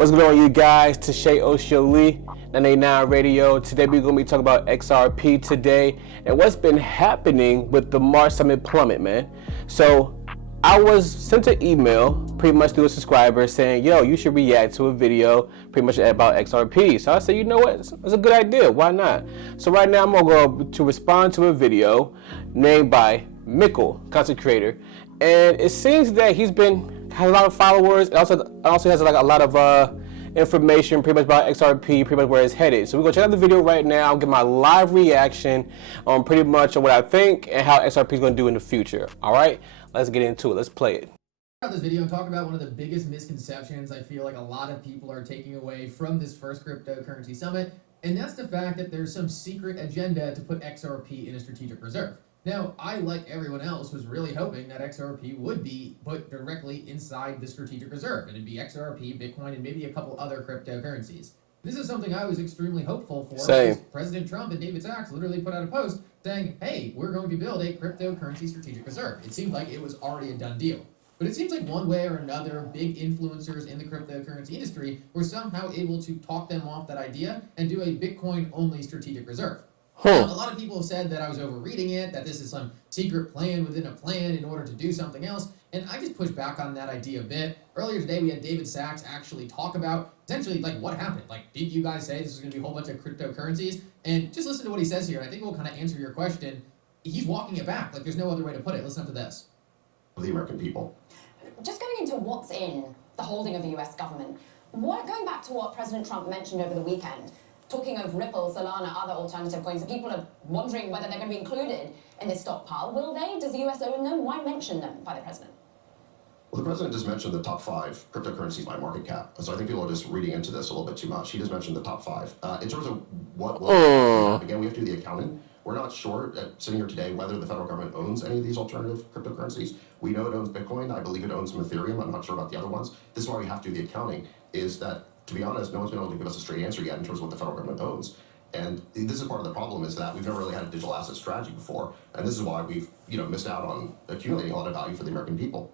What's going on, you guys? Tashay Oshioli, 989 Radio. Today we're going to be talking about XRP today and what's been happening with the March Summit plummet, man. So I was sent an email pretty much through a subscriber saying, yo, you should react to a video pretty much about XRP. So I said, you know what? It's a good idea. Why not? So right now I'm going to go to respond to a video named by Mickle, content creator. And it seems that has a lot of followers. It also has like a lot of information pretty much about XRP, pretty much where it's headed. So we're gonna check out the video right now. I'll give my live reaction on pretty much on what I think and how XRP is gonna do in the future. All right, let's get into it. Let's play it. This video and talk about one of the biggest misconceptions I feel like a lot of people are taking away from this first cryptocurrency summit, and that's the fact that there's some secret agenda to put XRP in a strategic reserve. Now, I, like everyone else, was really hoping that XRP would be put directly inside the strategic reserve, and it'd be XRP, Bitcoin, and maybe a couple other cryptocurrencies. This is something I was extremely hopeful for. Same. Because President Trump and David Sachs literally put out a post saying, hey, we're going to build a cryptocurrency strategic reserve. It seemed like it was already a done deal. But it seems like one way or another, big influencers in the cryptocurrency industry were somehow able to talk them off that idea and do a Bitcoin-only strategic reserve. Now, a lot of people have said that I was overreading it, that this is some secret plan within a plan in order to do something else, and I just pushed back on that idea a bit. Earlier today, we had David Sachs actually talk about essentially like what happened. Like, did you guys say this is going to be a whole bunch of cryptocurrencies? And just listen to what he says here, and I think we'll kind of answer your question. He's walking it back. Like, there's no other way to put it. Listen up to this. The American people. Just going into what's in the holding of the US government, going back to what President Trump mentioned over the weekend, talking of Ripple, Solana, other alternative coins, people are wondering whether they're going to be included in this stockpile. Will they? Does the US own them? Why mention them by the president? Well, the president just mentioned the top 5 cryptocurrencies by market cap. So I think people are just reading into this a little bit too much. He just mentioned the top 5. In terms of what will happen, again, we have to do the accounting. We're not sure, sitting here today, whether the federal government owns any of these alternative cryptocurrencies. We know it owns Bitcoin. I believe it owns some Ethereum. I'm not sure about the other ones. This is why we have to do the accounting, is that, to be honest, no one's been able to give us a straight answer yet in terms of what the federal government owns. And this is part of the problem, is that we've never really had a digital asset strategy before. And this is why we've missed out on accumulating a lot of value for the American people.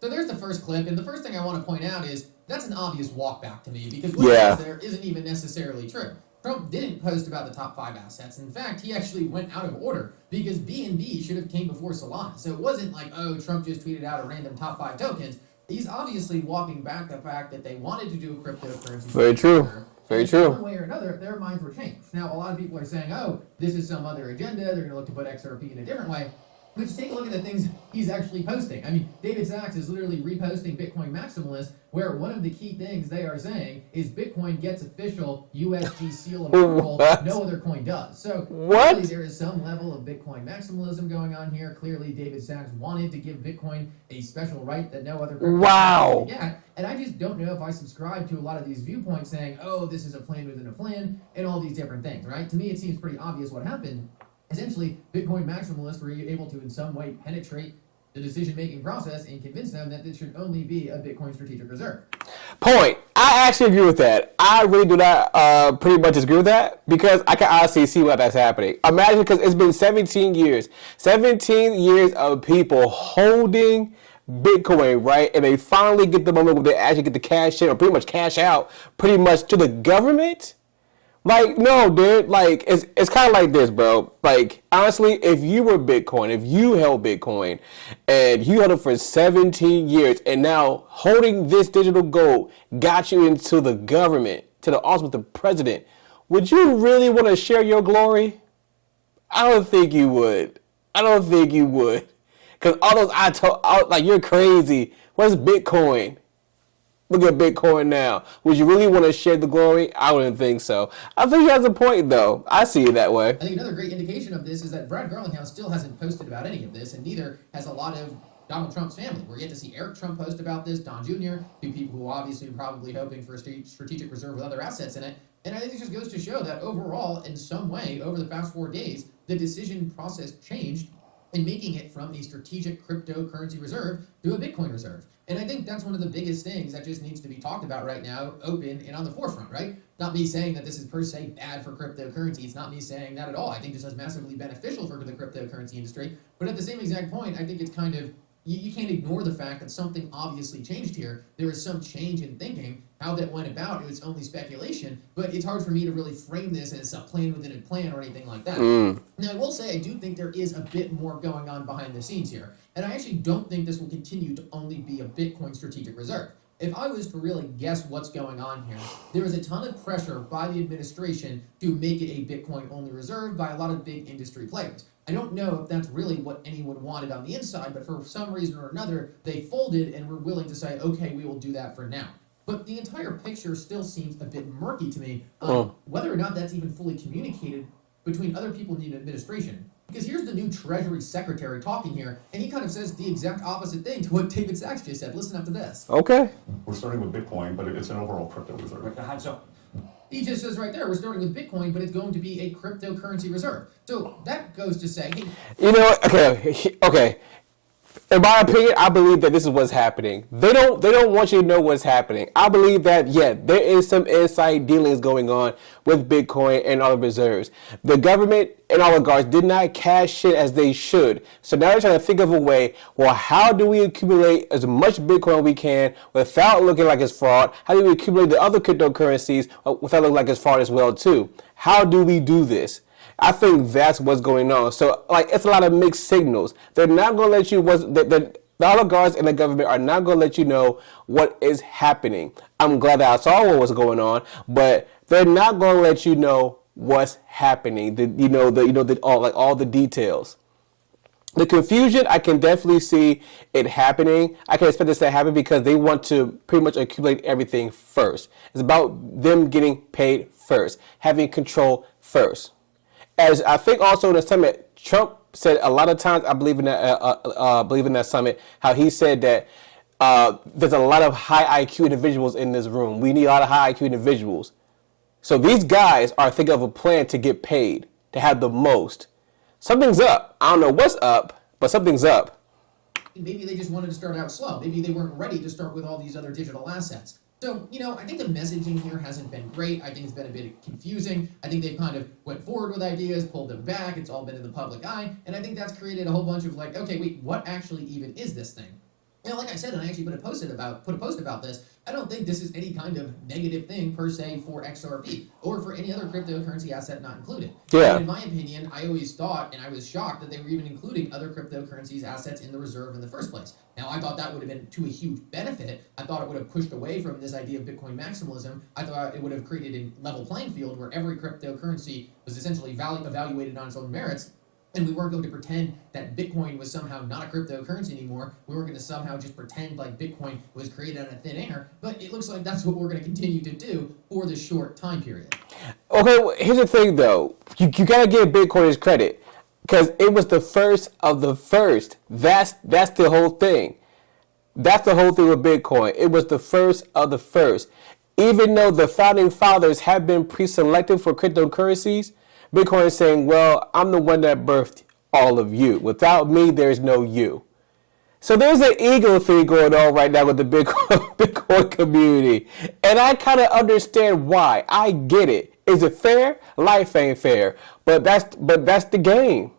So there's the first clip, and the first thing I want to point out is that's an obvious walk back to me, because what it says there isn't even necessarily true. Trump didn't post about the top 5 assets. In fact, he actually went out of order because BNB should have came before Solana. So it wasn't like, oh, Trump just tweeted out a random top 5 tokens. He's obviously walking back the fact that they wanted to do a cryptocurrency. Very true. Very true. One way or another, their minds were changed. Now, a lot of people are saying, oh, this is some other agenda. They're going to look to put XRP in a different way. But just take a look at the things he's actually posting. I mean, David Sachs is literally reposting Bitcoin Maximalist, where one of the key things they are saying is Bitcoin gets official USG seal of approval. No other coin does. So clearly there is some level of Bitcoin maximalism going on here. Clearly David Sachs wanted to give Bitcoin a special right that no other cryptocurrency can get. And I just don't know if I subscribe to a lot of these viewpoints saying, oh, this is a plan within a plan, and all these different things, right? To me, it seems pretty obvious what happened. Essentially, Bitcoin maximalists were able to, in some way, penetrate the decision-making process and convince them that this should only be a Bitcoin strategic reserve. Point. I actually agree with that. I really do not pretty much agree with that, because I can honestly see why that's happening. Imagine, because it's been 17 years. 17 years of people holding Bitcoin, right? And they finally get the moment where they actually get the cash in, or pretty much cash out, pretty much to the government. Like, no, dude, like, it's kind of like this, bro. Like, honestly, if you were Bitcoin, if you held Bitcoin, and you held it for 17 years, and now holding this digital gold got you into the government, to the office with the president, would you really want to share your glory? I don't think you would. I don't think you would. Because all those, like, you're crazy. What's Bitcoin? Look at Bitcoin now. Would you really want to share the glory? I wouldn't think so. I think he has a point, though. I see it that way. I think another great indication of this is that Brad Garlinghouse still hasn't posted about any of this, and neither has a lot of Donald Trump's family. We're yet to see Eric Trump post about this, Don Jr., two people who obviously are probably hoping for a strategic reserve with other assets in it. And I think it just goes to show that overall, in some way, over the past 4 days, the decision process changed in making it from a strategic cryptocurrency reserve to a Bitcoin reserve. And I think that's one of the biggest things that just needs to be talked about right now, open and on the forefront, right? Not me saying that this is per se bad for cryptocurrency. It's not me saying that at all. I think this is massively beneficial for the cryptocurrency industry. But at the same exact point, I think it's kind of you can't ignore the fact that something obviously changed here. There is some change in thinking. How that went about, it's only speculation, but it's hard for me to really frame this as a plan within a plan or anything like that. Now, I will say I do think there is a bit more going on behind the scenes here, and I actually don't think this will continue to only be a Bitcoin strategic reserve. If I was to really guess what's going on here, there is a ton of pressure by the administration to make it a Bitcoin-only reserve by a lot of big industry players. I don't know if that's really what anyone wanted on the inside, but for some reason or another, they folded and were willing to say, okay, we will do that for now. But the entire picture still seems a bit murky to me, whether or not that's even fully communicated between other people in the administration. Because here's the new Treasury Secretary talking here, and he kind of says the exact opposite thing to what David Sachs just said. Listen up to this. Okay. We're starting with Bitcoin, but it's an overall crypto reserve. He just says right there, we're starting with Bitcoin, but it's going to be a cryptocurrency reserve. So that goes to say, hey, You know, okay. In my opinion, I believe that this is what's happening. They don't want you to know what's happening. I believe that, yeah, there is some inside dealings going on with Bitcoin and all the reserves. The government and oligarchs did not cash it as they should. So now they're trying to think of a way, well, how do we accumulate as much Bitcoin we can without looking like it's fraud? How do we accumulate the other cryptocurrencies without looking like it's fraud as well, too? How do we do this? I think that's what's going on. So, like, it's a lot of mixed signals. They're not going to let you, the oligarchs and the government are not going to let you know what is happening. I'm glad that I saw what was going on, but they're not going to let you know what's happening. All the details. The confusion, I can definitely see it happening. I can expect this to happen because they want to pretty much accumulate everything first. It's about them getting paid first, having control first. As I think also in the summit, Trump said a lot of times, I believe in that summit, how he said that there's a lot of high IQ individuals in this room. We need a lot of high IQ individuals. So these guys are thinking of a plan to get paid, to have the most. Something's up. I don't know what's up, but something's up. maybe they just wanted to start out slow. Maybe they weren't ready to start with all these other digital assets. So, I think the messaging here hasn't been great. I think it's been a bit confusing. I think they've kind of went forward with ideas, pulled them back. It's all been in the public eye. And I think that's created a whole bunch of like, okay, wait, what actually even is this thing? Like I said, and I actually put a post about this, I don't think this is any kind of negative thing per se for XRP or for any other cryptocurrency asset not included. Yeah. And in my opinion, I always thought, and I was shocked that they were even including other cryptocurrencies assets in the reserve in the first place. Now, I thought that would have been to a huge benefit. I thought it would have pushed away from this idea of Bitcoin maximalism. I thought it would have created a level playing field where every cryptocurrency was essentially evaluated on its own merits. And we weren't going to pretend that Bitcoin was somehow not a cryptocurrency anymore. We weren't going to somehow just pretend like Bitcoin was created out of thin air. But it looks like that's what we're going to continue to do for this short time period. Okay, well, here's the thing, though. You got to give Bitcoin his credit. Because it was the first of the first. That's the whole thing. That's the whole thing with Bitcoin. It was the first of the first. Even though the founding fathers have been pre-selected for cryptocurrencies, Bitcoin is saying, well, I'm the one that birthed all of you. Without me, there's no you. So there's an ego thing going on right now with the Bitcoin community. And I kind of understand why. I get it. Is it fair? Life ain't fair. But that's the game.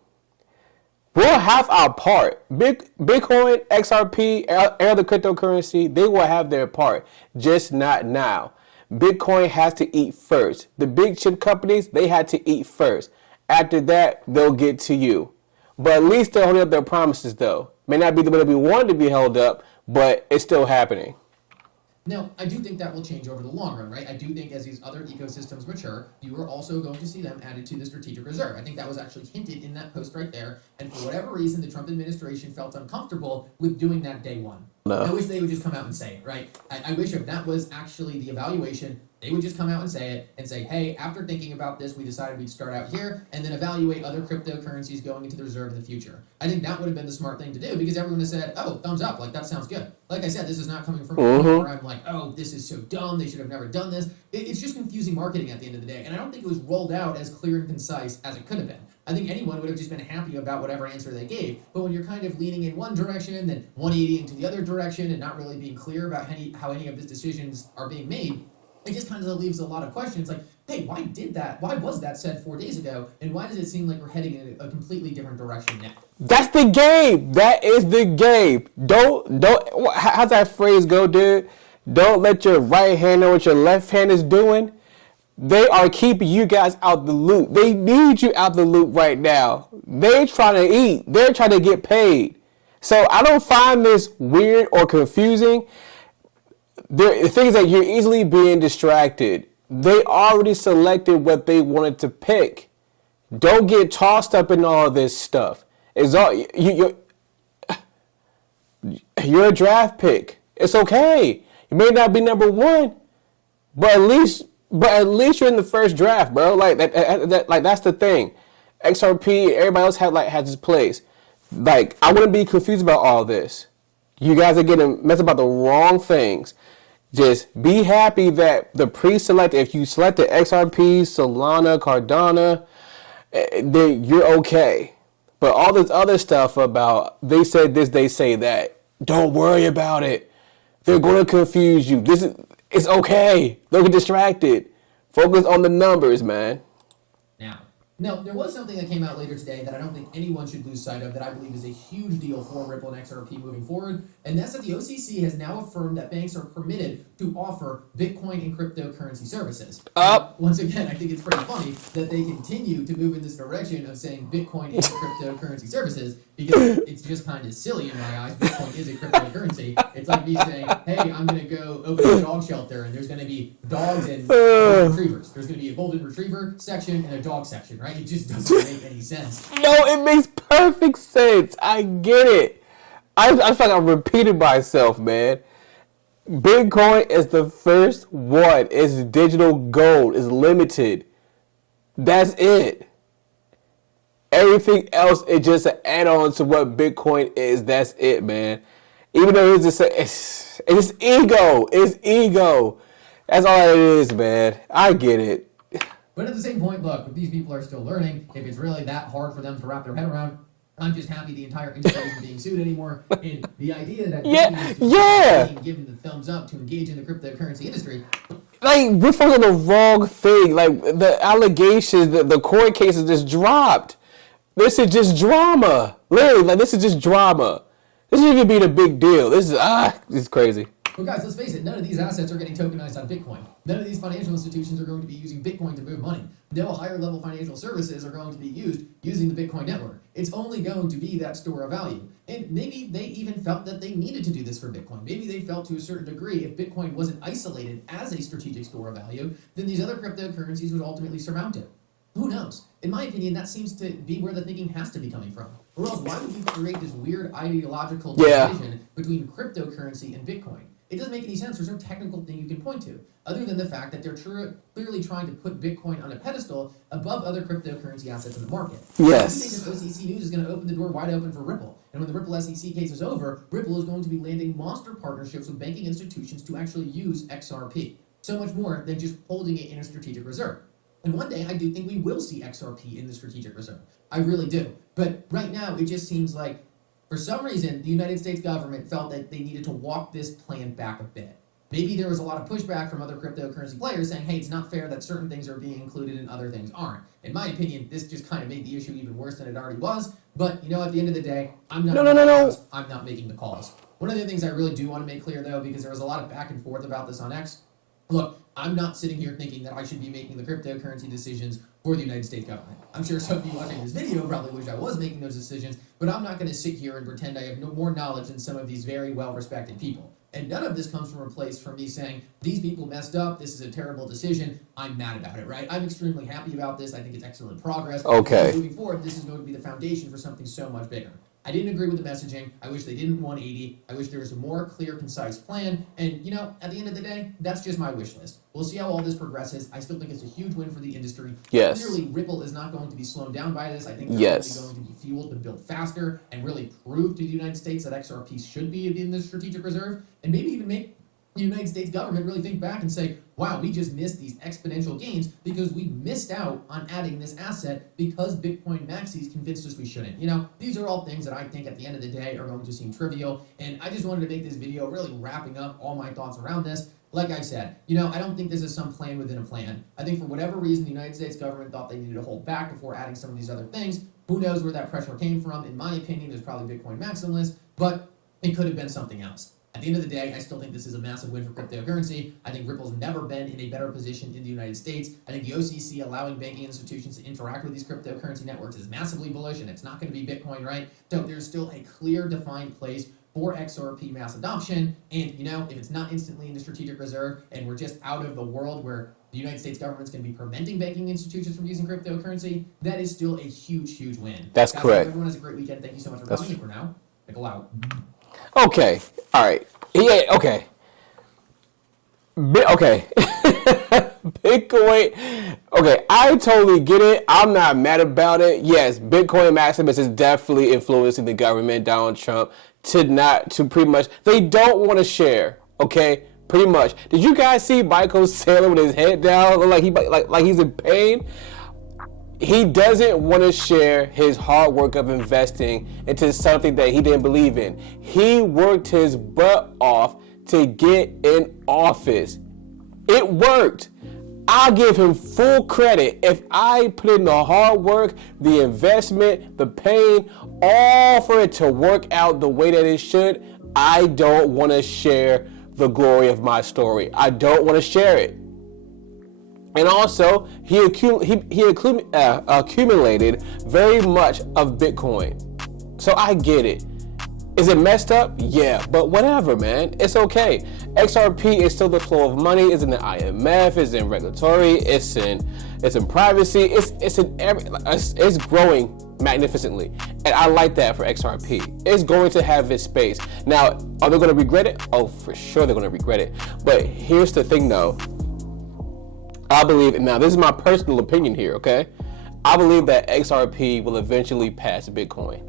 We'll have our part. Bitcoin, XRP, and other cryptocurrency, they will have their part. Just not now. Bitcoin has to eat first. The big chip companies, they had to eat first. After that, they'll get to you. But at least they're holding up their promises, though. May not be the way that we want to be held up, but it's still happening. Now, I do think that will change over the long run, right? I do think as these other ecosystems mature, you are also going to see them added to the strategic reserve. I think that was actually hinted in that post right there. And for whatever reason, the Trump administration felt uncomfortable with doing that day one. No. I wish they would just come out and say it, right? I wish if that was actually the evaluation, they would just come out and say it and say, hey, after thinking about this, we decided we'd start out here and then evaluate other cryptocurrencies going into the reserve in the future. I think that would have been the smart thing to do because everyone has said, oh, thumbs up, like that sounds good. Like I said, this is not coming from a point where I'm like, oh, this is so dumb, they should have never done this. It's just confusing marketing at the end of the day. And I don't think it was rolled out as clear and concise as it could have been. I think anyone would have just been happy about whatever answer they gave. But when you're kind of leaning in one direction, then 180 into the other direction, and not really being clear about how any of these decisions are being made, it just kind of leaves a lot of questions like, hey, why did that? Why was that said 4 days ago? And why does it seem like we're heading in a completely different direction now? That's the game. That is the game. Don't. How's that phrase go, dude? Don't let your right hand know what your left hand is doing. They are keeping you guys out the loop. They need you out the loop right now. They're trying to eat. They're trying to get paid. So I don't find this weird or confusing. The things that you're easily being distracted. They already selected what they wanted to pick. Don't get tossed up in all this stuff. It's all you're a draft pick. It's okay. You may not be number one, but at least you're in the first draft, bro. Like that's the thing. XRP, everybody else has its place. Like, I wouldn't be confused about all this. You guys are getting messed about the wrong things. Just be happy that the pre-select, if you selected XRP, Solana, Cardano, then you're okay. But all this other stuff about they said this, they say that, don't worry about it. They're going to confuse you. It's okay. Don't get distracted. Focus on the numbers, man. Now, there was something that came out later today that I don't think anyone should lose sight of that I believe is a huge deal for Ripple and XRP moving forward, and that's that the OCC has now affirmed that banks are permitted to offer Bitcoin and cryptocurrency services. Once again, I think it's pretty funny that they continue to move in this direction of saying Bitcoin and cryptocurrency services, because it's just kind of silly in my eyes. Bitcoin is a cryptocurrency. It's like me saying, hey, I'm going to go open a dog shelter, and there's going to be dogs and golden retrievers. There's going to be a golden retriever section and a dog section, right? It just doesn't make any sense. No, it makes perfect sense. I get it. I feel like I'm repeating myself, man. Bitcoin is the first one. It's digital gold. It's limited. That's it. Everything else is just an add-on to what Bitcoin is. That's it, man. Even though it's ego. It's ego. That's all it is, man. I get it. But at the same point, look, if these people are still learning, if it's really that hard for them to wrap their head around, I'm just happy the entire industry isn't being sued anymore. And the idea that being given the thumbs up to engage in the cryptocurrency industry. Like, we're focusing on the wrong thing. Like, the allegations, the court cases just dropped. This is just drama. Literally, like, this is just drama. This shouldn't even be a big deal. This is crazy. But guys, let's face it, none of these assets are getting tokenized on Bitcoin. None of these financial institutions are going to be using Bitcoin to move money. No higher level financial services are going to be used using the Bitcoin network. It's only going to be that store of value. And maybe they even felt that they needed to do this for Bitcoin. Maybe they felt to a certain degree if Bitcoin wasn't isolated as a strategic store of value, then these other cryptocurrencies would ultimately surmount it. Who knows? In my opinion, that seems to be where the thinking has to be coming from. Or else, why would you create this weird ideological division between cryptocurrency and Bitcoin? It doesn't make any sense. There's no technical thing you can point to, other than the fact that they're clearly trying to put Bitcoin on a pedestal above other cryptocurrency assets in the market. Yes. I think this OCC news is going to open the door wide open for Ripple. And when the Ripple SEC case is over, Ripple is going to be landing monster partnerships with banking institutions to actually use XRP. So much more than just holding it in a strategic reserve. And one day, I do think we will see XRP in the strategic reserve. I really do. But right now, it just seems like, for some reason, the United States government felt that they needed to walk this plan back a bit. Maybe there was a lot of pushback from other cryptocurrency players saying, hey, it's not fair that certain things are being included and other things aren't. In my opinion, this just kind of made the issue even worse than it already was. But, at the end of the day, I'm not making the calls. One of the things I really do want to make clear, though, because there was a lot of back and forth about this on X, look, I'm not sitting here thinking that I should be making the cryptocurrency decisions for the United States government. I'm sure some of you watching this video probably wish I was making those decisions, but I'm not going to sit here and pretend I have no more knowledge than some of these very well-respected people. And none of this comes from a place from me saying, these people messed up, this is a terrible decision, I'm mad about it, right? I'm extremely happy about this, I think it's excellent progress. Okay. Moving forward, this is going to be the foundation for something so much bigger. I didn't agree with the messaging. I wish they didn't 180. I wish there was a more clear, concise plan. And, at the end of the day, that's just my wish list. We'll see how all this progresses. I still think it's a huge win for the industry. Yes. Clearly, Ripple is not going to be slowed down by this. I think they're only going to be fueled to build faster and really prove to the United States that XRP should be in the strategic reserve, and maybe even make the United States government really think back and say, wow, we just missed these exponential gains because we missed out on adding this asset because Bitcoin maxis convinced us we shouldn't. These are all things that I think at the end of the day are going to seem trivial, and I just wanted to make this video really wrapping up all my thoughts around this. like I said, I don't think this is some plan within a plan. I think for whatever reason, the United States government thought they needed to hold back before adding some of these other things. Who knows where that pressure came from? In my opinion, there's probably Bitcoin maximalists, but it could have been something else. At the end of the day, I still think this is a massive win for cryptocurrency. I think Ripple's never been in a better position in the United States. I think the OCC allowing banking institutions to interact with these cryptocurrency networks is massively bullish, and it's not going to be Bitcoin, right? So there's still a clear, defined place for XRP mass adoption. And, if it's not instantly in the strategic reserve and we're just out of the world where the United States government's going to be preventing banking institutions from using cryptocurrency, that is still a huge, huge win. That's Guys, correct. Everyone has a great weekend. Thank you so much for coming. And for now, Mickle out. Okay. All right. Yeah. Okay. Okay. Bitcoin. Okay. I totally get it. I'm not mad about it. Yes, Bitcoin Maximus is definitely influencing the government, Donald Trump, to pretty much, they don't want to share. Okay. Pretty much. Did you guys see Michael sailing with his head down, like he's in pain? He doesn't want to share his hard work of investing into something that he didn't believe in. He worked his butt off to get in office. It worked. I'll give him full credit. If I put in the hard work, the investment, the pain, all for it to work out the way that it should, I don't want to share the glory of my story. I don't want to share it. And also, he accumulated very much of Bitcoin. So I get it. Is it messed up? Yeah, but whatever, man. It's okay. XRP is still the flow of money. It's in the IMF. It's in regulatory. It's in privacy. It's growing magnificently, and I like that for XRP. It's going to have its space. Now, are they going to regret it? Oh, for sure they're going to regret it. But here's the thing, though. I believe, now this is my personal opinion here, okay? I believe that XRP will eventually pass Bitcoin.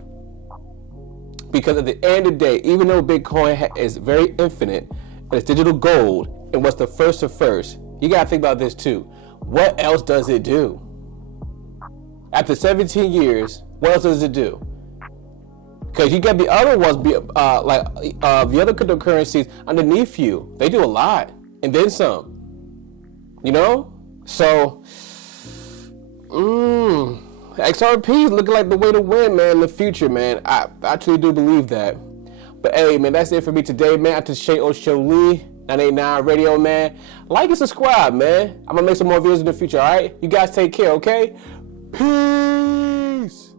Because at the end of the day, even though Bitcoin is very infinite, and it's digital gold, and what's the first of first, you gotta think about this too. What else does it do? After 17 years, what else does it do? Because you got the other ones, the other cryptocurrencies underneath you, they do a lot, and then some. So, XRP is looking like the way to win, man, in the future, man. I actually do believe that. But hey, man, that's it for me today, man. After Shay Lee, 989 Radio, man. Like and subscribe, man. I'm gonna make some more videos in the future, all right? You guys take care, okay? Peace.